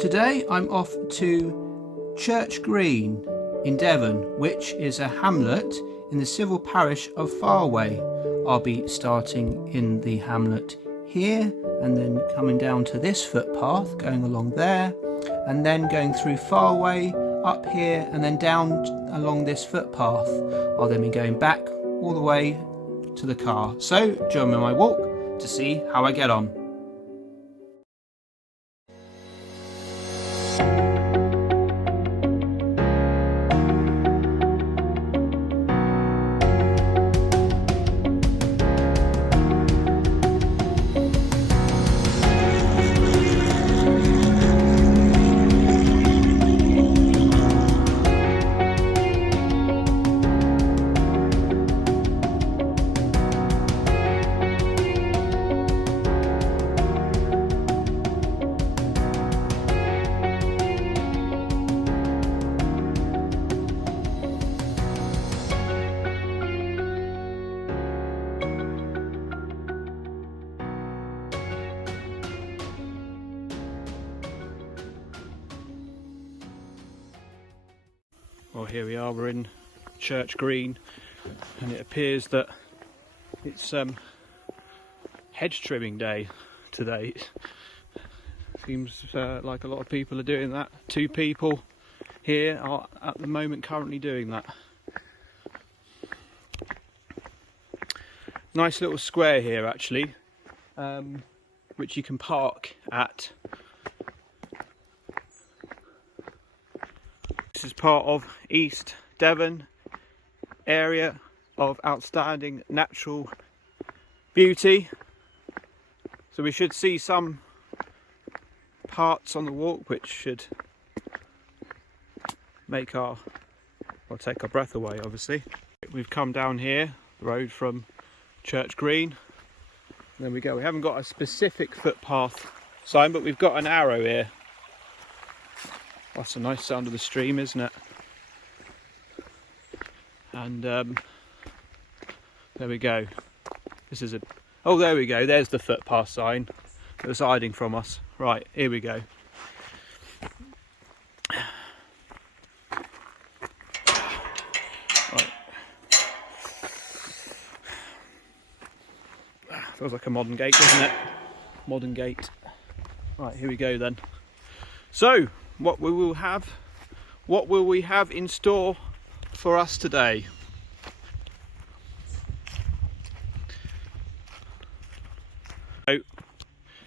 Today I'm off to Church Green in Devon, which is a hamlet in the civil parish of Farway. I'll be starting in the hamlet here and then coming down to this footpath, going along there, and then going through Farway, up here and then down along this footpath. I'll then be going back all the way to the car. So join me on my walk to see how I get on. Well, here we are, we're in Church Green, and it appears that it's hedge trimming day today. Seems like a lot of people are doing that. 2 people here are at the moment currently doing that. Nice little square here actually, which you can park at. This is part of East Devon area of outstanding natural beauty. So we should see some parts on the walk which should make take our breath away, obviously. We've come down here, the road from Church Green. There we go. We haven't got a specific footpath sign, but we've got an arrow here. That's a nice sound of the stream, isn't it? And there we go. This is oh, there we go. There's the footpath sign that was hiding from us. Right, here we go. Right. Feels like a modern gate, doesn't it? Modern gate. Right, here we go then. So, what will we have in store for us today?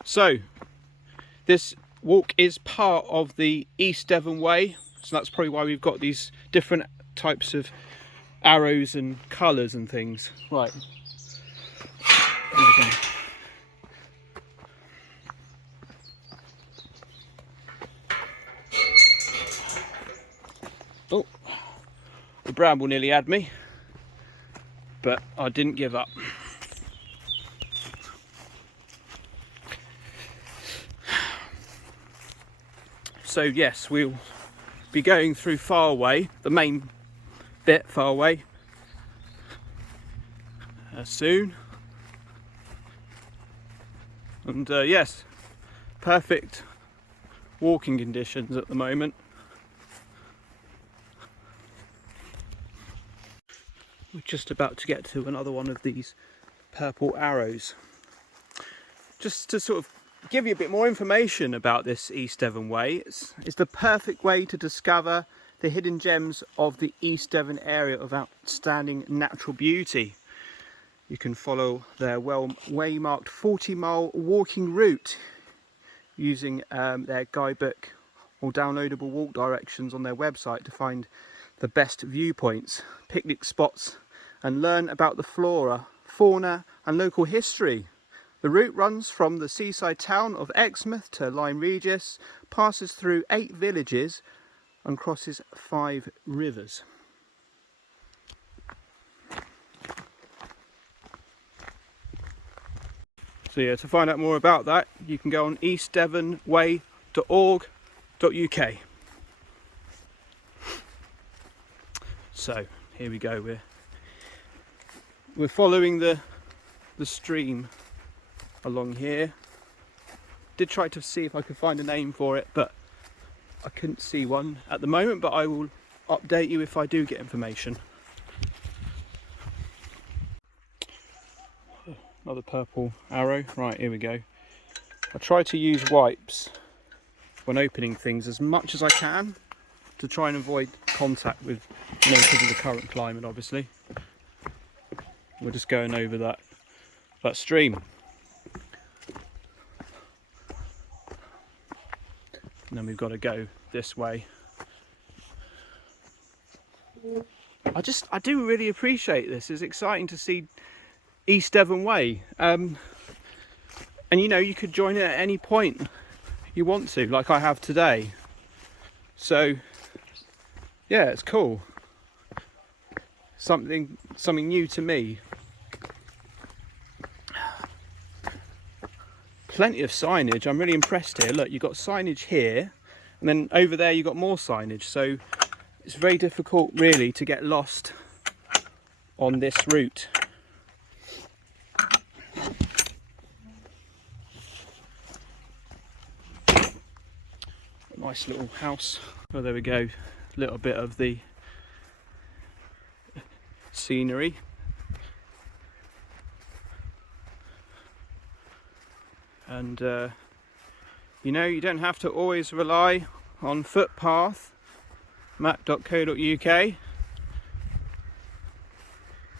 So this walk is part of the East Devon Way, so that's probably why we've got these different types of arrows and colours and things. Right. Here we go. Oh, the bramble nearly had me, but I didn't give up. So yes, we'll be going through Farway, the main bit Farway, soon. And yes, perfect walking conditions at the moment. We're just about to get to another one of these purple arrows. Just to sort of give you a bit more information about this East Devon Way, it's the perfect way to discover the hidden gems of the East Devon area of outstanding natural beauty. You can follow their well-waymarked 40-mile walking route using their guidebook or downloadable walk directions on their website to find the best viewpoints, picnic spots, and learn about the flora, fauna and local history. The route runs from the seaside town of Exmouth to Lyme Regis, passes through 8 villages and crosses 5 rivers. So yeah, to find out more about that, you can go on eastdevonway.org.uk. So here we go, we're following the stream along here. Did try to see if I could find a name for it, but I couldn't see one at the moment, but I will update you if I do get information. Another purple arrow. Right, here we go. I try to use wipes when opening things as much as I can to try and avoid contact with, because of the current climate, obviously. We're just going over that stream. And then we've got to go this way. I do really appreciate this. It's exciting to see East Devon Way. And you could join it at any point you want to, like I have today. So yeah, it's cool. Something new to me. Plenty of signage. I'm really impressed here. Look, you've got signage here, and then over there you've got more signage. So it's very difficult really to get lost on this route. Nice little house. Oh, there we go. A little bit of the scenery. And you don't have to always rely on footpath map.co.uk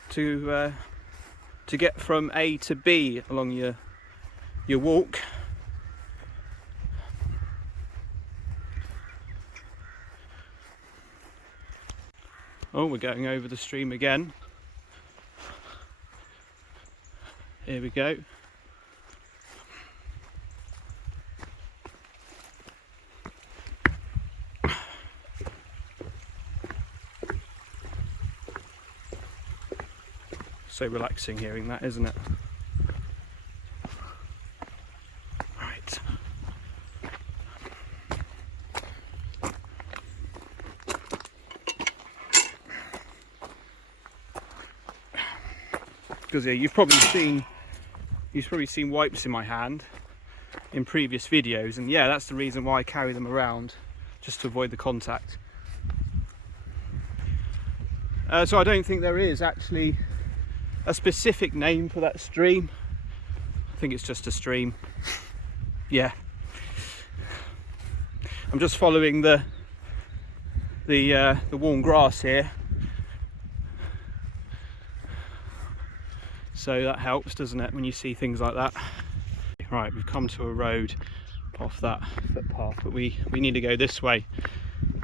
to get from A to B along your walk. Oh, we're going over the stream again. Here we go. So relaxing hearing that, isn't it? Right. Because yeah, you've probably seen wipes in my hand in previous videos, and yeah, that's the reason why I carry them around, just to avoid the contact. So I don't think there is actually a specific name for that stream. I think it's just a stream. Yeah. I'm just following the warm grass here. So that helps, doesn't it, when you see things like that. Right, we've come to a road off that footpath, but we need to go this way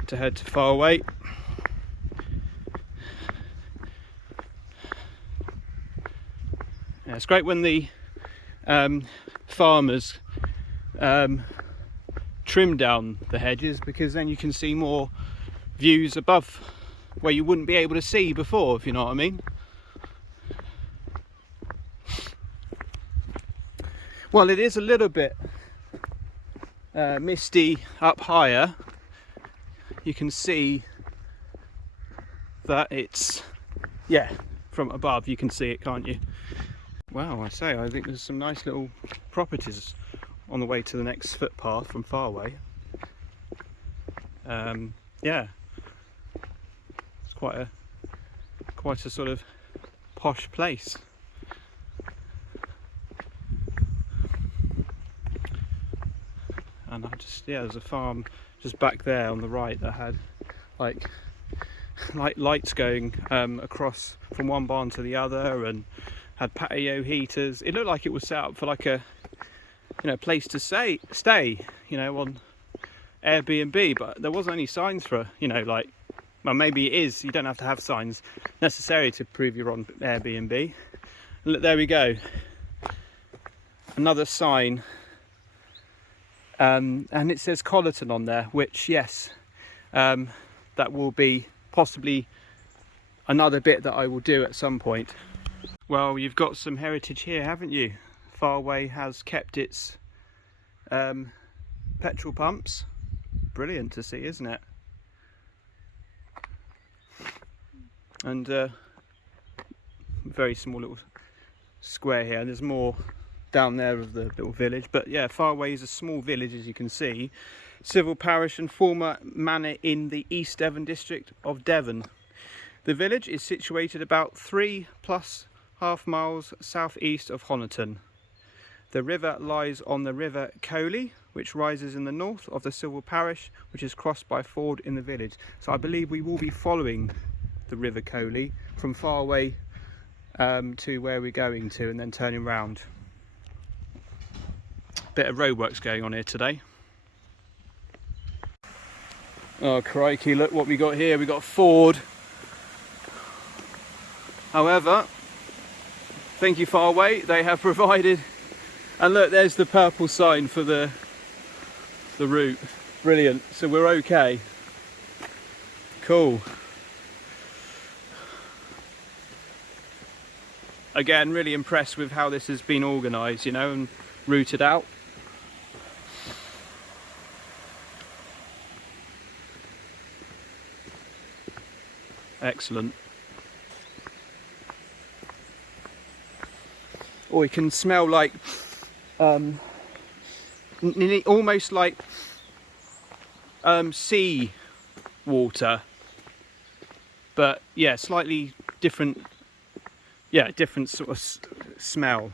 to head to Farway. Yeah, it's great when the farmers trim down the hedges, because then you can see more views above where you wouldn't be able to see before, if you know what I mean. Well, it is a little bit misty up higher. You can see that it's, yeah, from above you can see it, can't you? Wow, I think there's some nice little properties on the way to the next footpath from Farway. Yeah, it's quite a sort of posh place. And there's a farm just back there on the right that had like lights going across from one barn to the other, and had patio heaters. It looked like it was set up for like a place to stay on Airbnb, but there wasn't any signs for well, maybe it is. You don't have to have signs necessarily to prove you're on Airbnb. And look, there we go, another sign. And it says Collerton on there, which, yes, that will be possibly another bit that I will do at some point. Well, you've got some heritage here, haven't you? Farway has kept its petrol pumps. Brilliant to see, isn't it? And very small little square here. There's more down there of the little village, but yeah, Farway is a small village, as you can see. civil parish and former manor in the East Devon district of Devon. The village is situated about 3.5 miles southeast of Honiton. The river lies on the River Coley, which rises in the north of the civil parish, which is crossed by a ford in the village. So I believe we will be following the River Coley from far away to where we're going to, and then turning round. Bit of roadworks going on here today. Oh crikey, look what we got here. We got a ford. However, thank you far away, they have provided, and look, there's the purple sign for the route. Brilliant. So we're okay. Cool. Again, really impressed with how this has been organised, you know, and routed out. Excellent. Oh, it can smell like almost like sea water, but yeah, slightly different. Yeah, different sort of smell.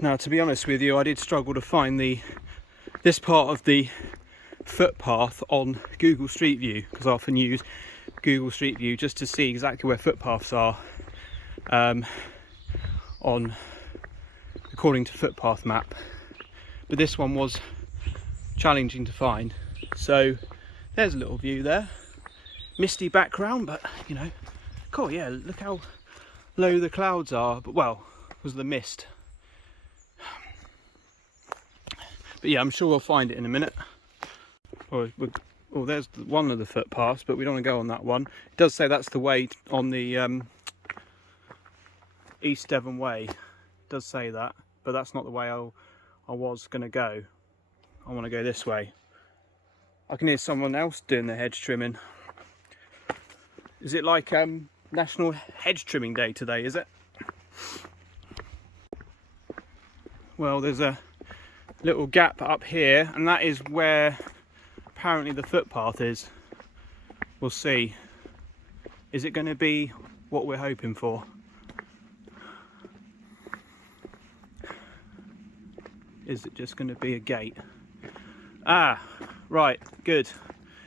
Now, to be honest with you, I did struggle to find this part of the footpath on Google Street View, because I often use Google Street View just to see exactly where footpaths are according to footpath map. But this one was challenging to find. So there's a little view there. Misty background, but you know, cool. Yeah, look how low the clouds are. But well, it was the mist. But yeah, I'm sure we'll find it in a minute. Oh, there's one of the footpaths, but we don't want to go on that one. It does say that's the way on the East Devon Way. It does say that, but that's not the way I was going to go. I want to go this way. I can hear someone else doing the hedge trimming. Is it like National Hedge Trimming Day today, is it? Well, there's a little gap up here, and that is where apparently the footpath is. We'll see. Is it going to be what we're hoping for? Is it just going to be a gate? Ah, right, good.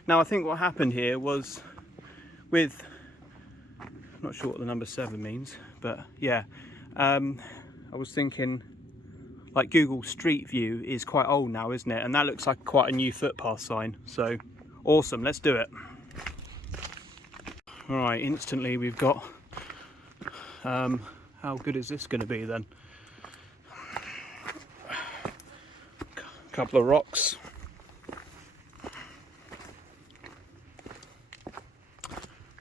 Now I think what happened here was with, I'm not sure what the number 7 means, but yeah, I was thinking like Google Street View is quite old now, isn't it? And that looks like quite a new footpath sign. So awesome, let's do it. All right, instantly we've got, how good is this going to be then? A couple of rocks.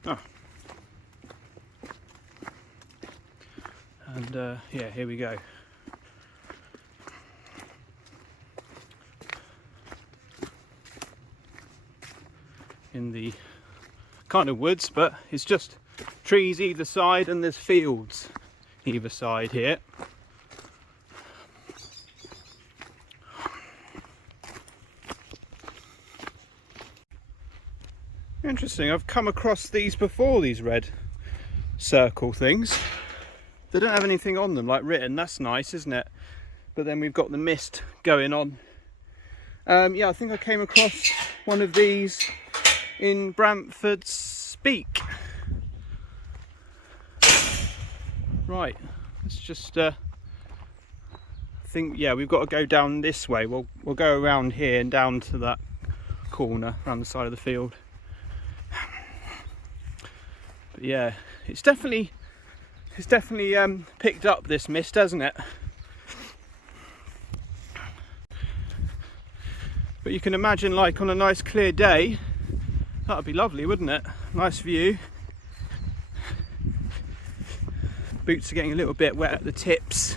Oh. And yeah, here we go. In the kind of woods, but it's just trees either side, and there's fields either side here. Interesting, I've come across these before, these red circle things. They don't have anything on them like written. That's nice, isn't it? But then we've got the mist going on. Yeah, I think I came across one of these in Brantford Speak. Right, let's just think. Yeah, we've got to go down this way. We'll go around here and down to that corner around the side of the field. But yeah, it's definitely picked up, this mist, hasn't it? But you can imagine, like on a nice clear day, that would be lovely, wouldn't it? Nice view. Boots are getting a little bit wet at the tips.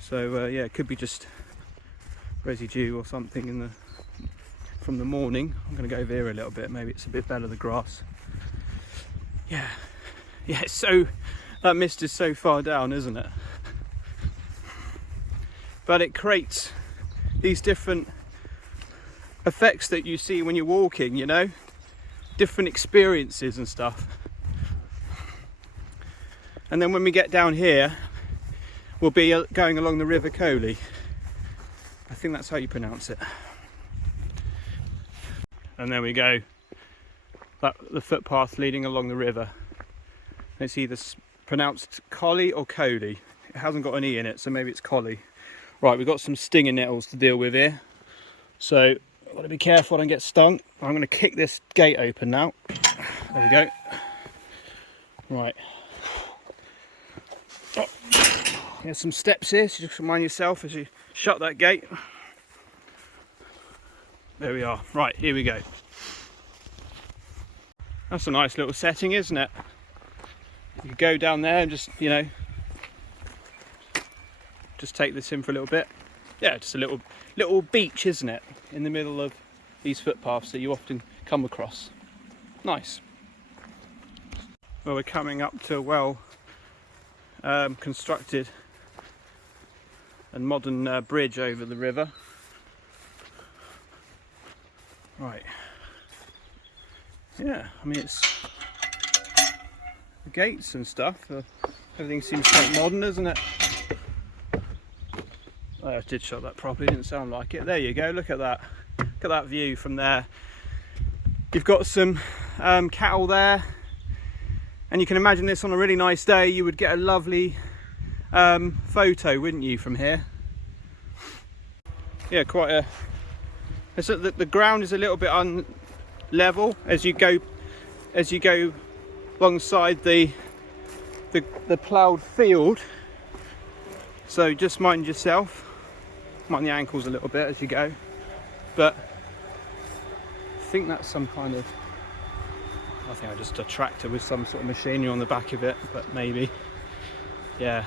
So yeah, it could be just residue or something from the morning. I'm going to go over here a little bit. Maybe it's a bit better, the grass. Yeah, it's so, that mist is so far down, isn't it? but it creates these different effects that you see when you're walking, you know, different experiences and stuff. And then when we get down here, we'll be going along the River Coley. I think that's how you pronounce it. And there we go, the footpath leading along the river. It's either pronounced Collie or Coley. It hasn't got an E in it, so maybe it's Collie. Right, we've got some stinging nettles to deal with here, so I've got to be careful I don't get stung. I'm going to kick this gate open now. There we go. Right. Oh. There's some steps here, so just remind yourself as you shut that gate. There we are. Right, here we go. That's a nice little setting, isn't it? You go down there and just, you know, just take this in for a little bit. Yeah, just a little beach, isn't it? In the middle of these footpaths that you often come across. Nice. Well, we're coming up to a well constructed and modern bridge over the river. Right. Yeah, I mean, it's the gates and stuff. Everything seems quite modern, isn't it? Oh, I did shot that properly, didn't sound like it. There you go, look at that. Look at that view from there. You've got some cattle there, and you can imagine this on a really nice day. You would get a lovely photo, wouldn't you, from here? Yeah, quite a. The ground is a little bit unlevel as you go alongside the ploughed field. So just mind yourself, mind the ankles a little bit as you go. But I think that's some kind of, I think just a tractor with some sort of machinery on the back of it, but maybe, yeah.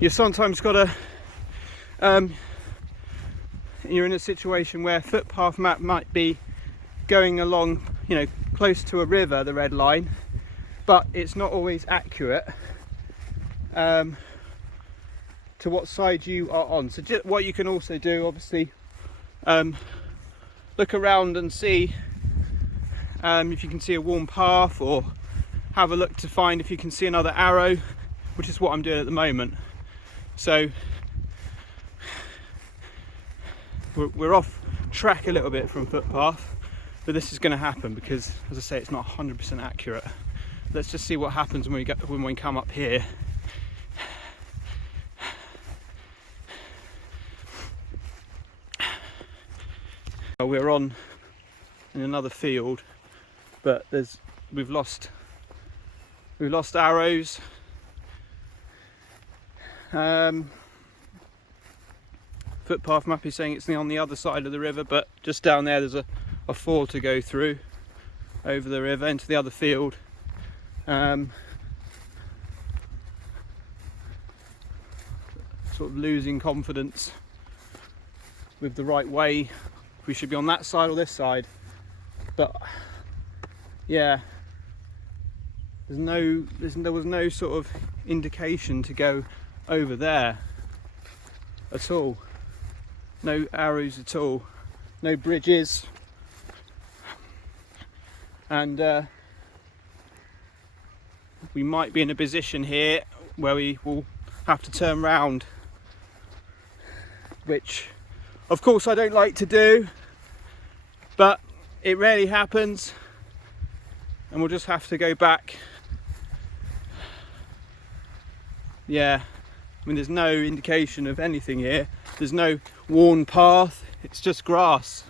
You sometimes got to, you're in a situation where footpath map might be going along, you know, close to a river, the red line, but it's not always accurate to what side you are on. So what you can also do, obviously, look around and see if you can see a worn path, or have a look to find if you can see another arrow, which is what I'm doing at the moment. So we're off track a little bit from footpath, but this is going to happen because, as I say, it's not 100% accurate. Let's just see what happens when we come up here. We're on in another field, but we've lost arrows. Footpath map is saying it's on the other side of the river, but just down there there's a ford to go through over the river into the other field. Sort of losing confidence with the right way, if we should be on that side or this side. But yeah, there was no sort of indication to go over there at all. No arrows at all, no bridges, and we might be in a position here where we will have to turn round, which of course I don't like to do, but it rarely happens, and we'll just have to go back. Yeah, I mean, there's no indication of anything here. There's no worn path, it's just grass.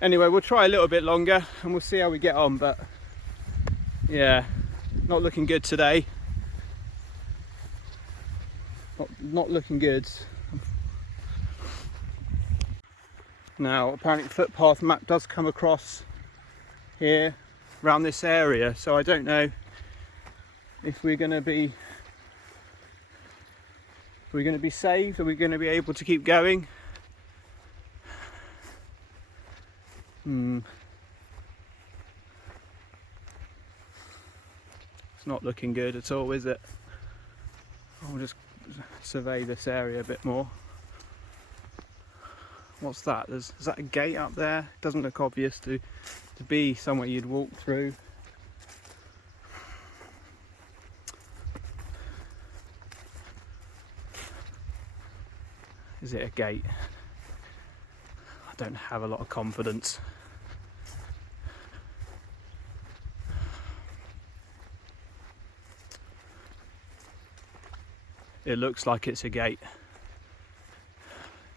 Anyway, we'll try a little bit longer and we'll see how we get on, but yeah, not looking good today. Not looking good. Now, apparently the footpath map does come across here, around this area, so I don't know if we're going to be saved. Are we going to be able to keep going? It's not looking good at all, is it? I'll just survey this area a bit more. What's that? Is that a gate up there? Doesn't look obvious to be somewhere you'd walk through. Is it a gate? I don't have a lot of confidence. It looks like it's a gate.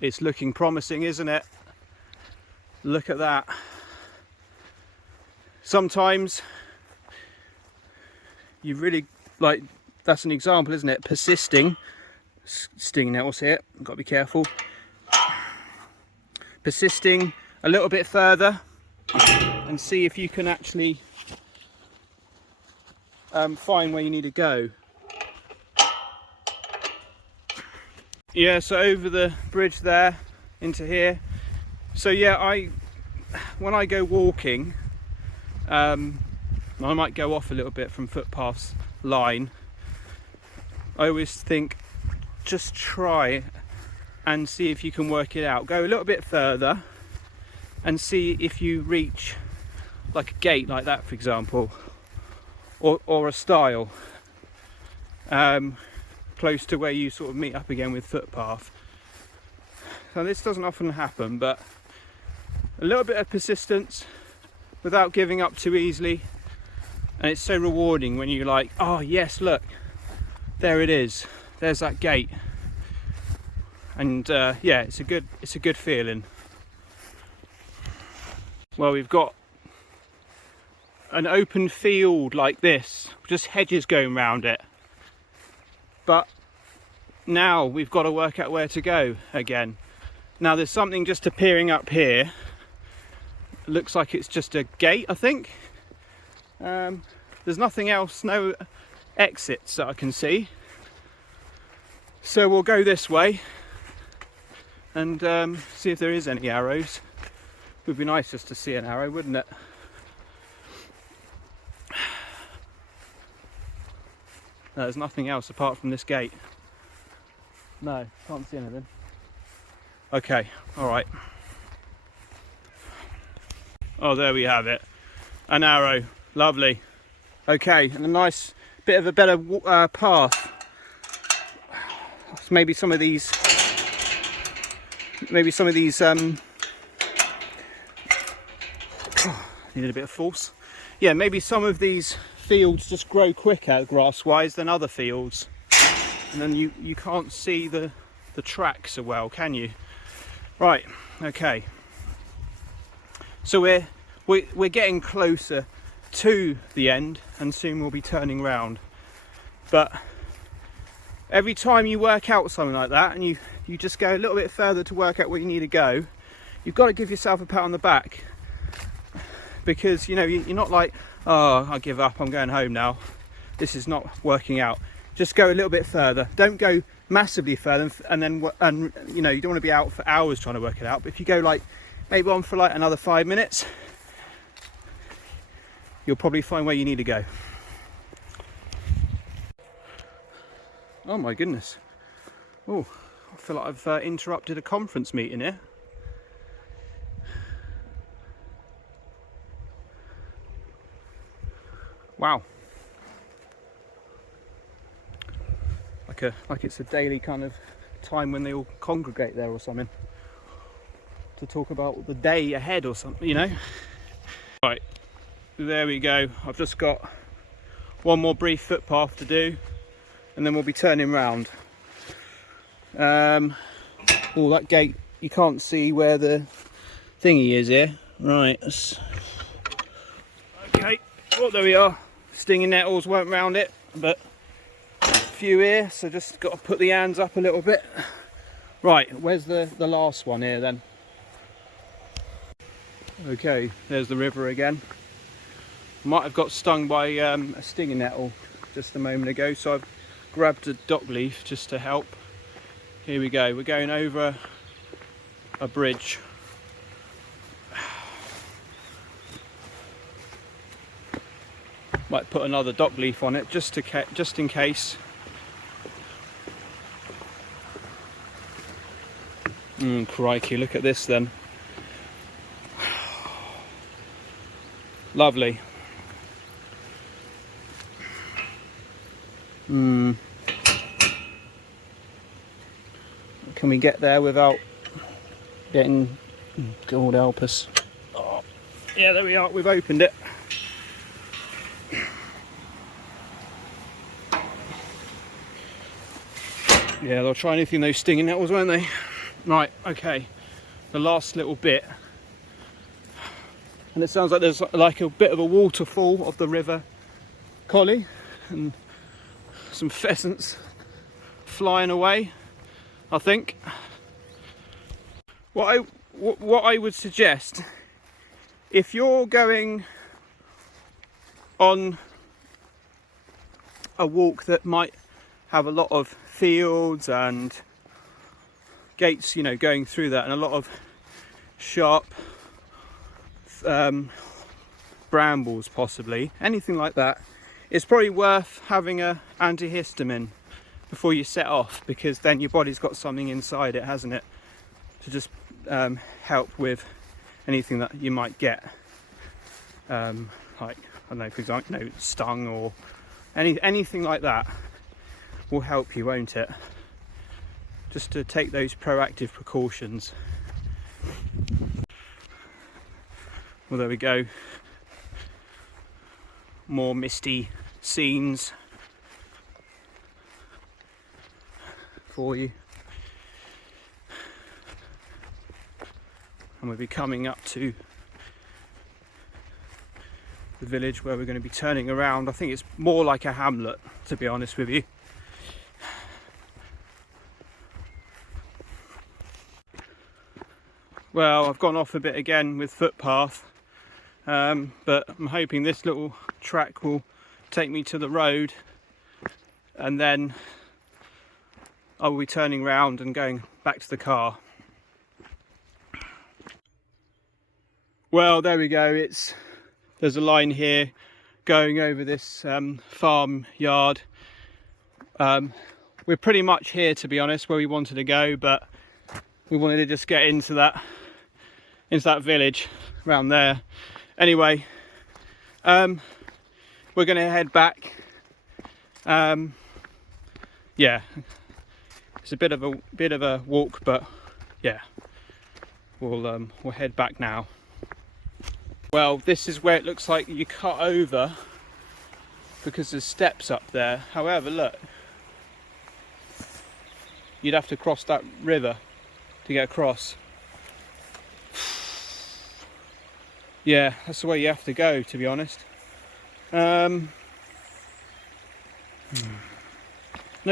It's looking promising, isn't it? Look at that. Sometimes you really, like, that's an example, isn't it? Persisting. Sting nettles here, got to be careful. Persisting a little bit further and see if you can actually find where you need to go. Yeah, so over the bridge there into here. So yeah, when I go walking, I might go off a little bit from footpaths line. I always think, just try and see if you can work it out. Go a little bit further and see if you reach like a gate like that, for example, or a stile close to where you sort of meet up again with footpath. So this doesn't often happen, but a little bit of persistence without giving up too easily, and it's so rewarding when you're like, oh yes, look, there it is, there's that gate. And yeah, it's a good feeling. Well, we've got an open field like this, just hedges going around it, but now we've got to work out where to go again. Now there's something just appearing up here. It looks like it's just a gate, I think. There's nothing else, no exits that I can see, so we'll go this way and see if there is any arrows. Would be nice just to see an arrow, wouldn't it? No, there's nothing else apart from this gate. No, can't see anything. Okay, all right. Oh, there we have it. An arrow, lovely. Okay, and a nice bit of a better path. Maybe some of these needed a bit of force. Yeah, maybe some of these fields just grow quicker grass wise than other fields, and then you can't see the track so well, can you? Right, okay, so we're getting closer to the end, and soon we'll be turning round. But every time you work out something like that and you just go a little bit further to work out where you need to go, you've got to give yourself a pat on the back, because you know you're not like, oh, I give up, I'm going home now, this is not working out. Just go a little bit further. Don't go massively further, and you know, you don't want to be out for hours trying to work it out. But if you go like maybe on for like another 5 minutes, you'll probably find where you need to go. Oh my goodness. Oh, I feel like I've interrupted a conference meeting here. Wow. Like it's a daily kind of time when they all congregate there or something to talk about the day ahead or something, you know. Right, there we go. I've just got one more brief footpath to do, and then we'll be turning round. Oh, that gate, you can't see where the thingy is here. Right, okay, well, there we are. Stinging nettles weren't round it, but a few here, so just got to put the hands up a little bit. Right, where's the last one here then? Okay, there's the river again. Might have got stung by a stinging nettle just a moment ago, so I've grabbed a dock leaf just to help. Here we go, we're going over a bridge. Might put another dock leaf on it just in case. Crikey, look at this then. Lovely. Can we get there without getting... God help us. Oh, yeah, there we are, we've opened it. Yeah, they'll try anything, those stinging nettles, won't they? Right, okay, the last little bit. And it sounds like there's like a bit of a waterfall of the River Collie and some pheasants flying away, I think. What I would suggest, if you're going on a walk that might have a lot of fields and gates, you know, going through that, and a lot of sharp brambles, possibly anything like that, it's probably worth having a antihistamine before you set off, because then your body's got something inside it, hasn't it, to just help with anything that you might get, like, I don't know, for example, you know, stung or anything like that will help you, won't it? Just to take those proactive precautions. Well, there we go. More misty scenes for you. And we'll be coming up to the village where we're going to be turning around. I think it's more like a hamlet, to be honest with you. Well, I've gone off a bit again with footpath, but I'm hoping this little track will take me to the road, and then I will be turning round and going back to the car. Well, there we go. There's a line here going over this farm yard. We're pretty much here, to be honest, where we wanted to go, but we wanted to just get into that village around there. Anyway, we're going to head back. Yeah, it's a bit of a walk, but yeah, we'll head back now. Well, this is where it looks like you cut over because there's steps up there. However, look, you'd have to cross that river to get across. Yeah, that's the way you have to go, to be honest. No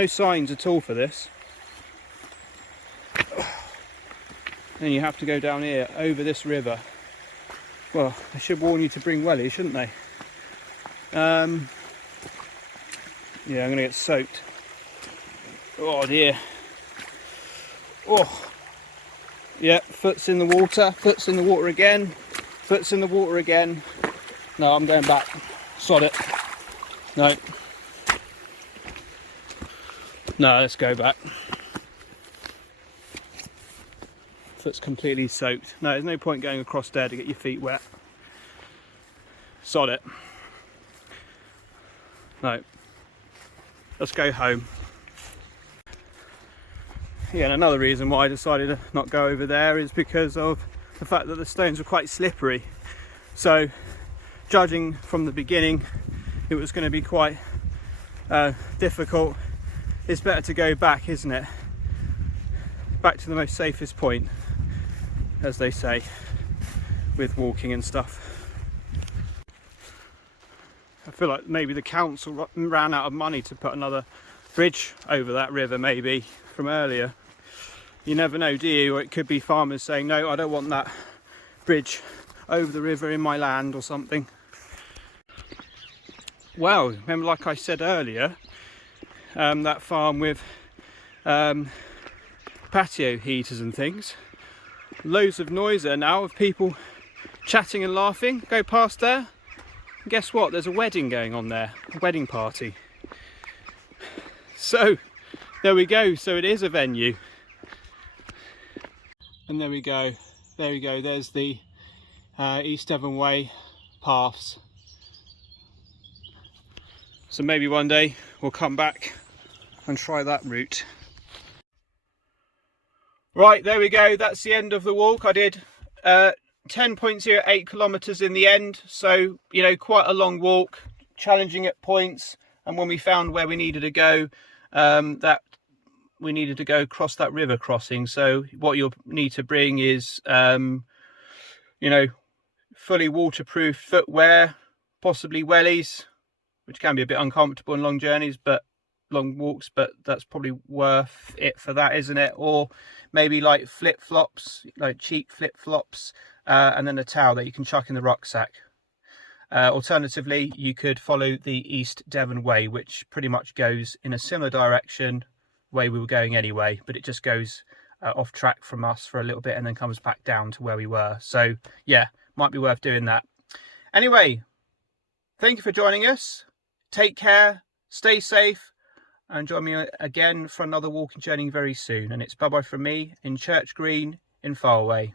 signs at all for this. And you have to go down here over this river. Well, they should warn you to bring wellies, shouldn't they? Yeah, I'm gonna get soaked. Oh dear. Oh, yeah, foot's in the water, foot's in the water again, foot's in the water again. No, I'm going back. Sod it. No. No, let's go back. Foot's completely soaked. No, there's no point going across there to get your feet wet. Sod it. No. Let's go home. Yeah, and another reason why I decided to not go over there is because of the fact that the stones were quite slippery. So, judging from the beginning, it was going to be quite difficult. It's better to go back, isn't it? Back to the most safest point, as they say, with walking and stuff. I feel like maybe the council ran out of money to put another bridge over that river, maybe, from earlier. You never know, do you? Or it could be farmers saying, no, I don't want that bridge over the river in my land or something. Well, remember, like I said earlier, that farm with patio heaters and things. Loads of noise there now of people chatting and laughing. Go past there. Guess what? There's a wedding going on there, a wedding party. So there we go. So it is a venue. And there we go. There we go. There's the East Devon Way paths. So maybe one day we'll come back and try that route. Right, there we go. That's the end of the walk. I did 10.08 kilometers in the end. So, you know, quite a long walk, challenging at points. And when we found where we needed to go, that we needed to go across that river crossing. So what you'll need to bring is, you know, fully waterproof footwear, possibly wellies, which can be a bit uncomfortable in long journeys, but long walks, but that's probably worth it for that, isn't it? Or maybe like flip-flops, like cheap flip-flops, and then a towel that you can chuck in the rucksack. Alternatively, you could follow the East Devon Way, which pretty much goes in a similar direction way we were going anyway, but it just goes off track from us for a little bit and then comes back down to where we were. So yeah, might be worth doing that. Anyway, thank you for joining us. Take care, stay safe, and join me again for another walking journey very soon. And it's bye-bye from me in Church Green in Farway.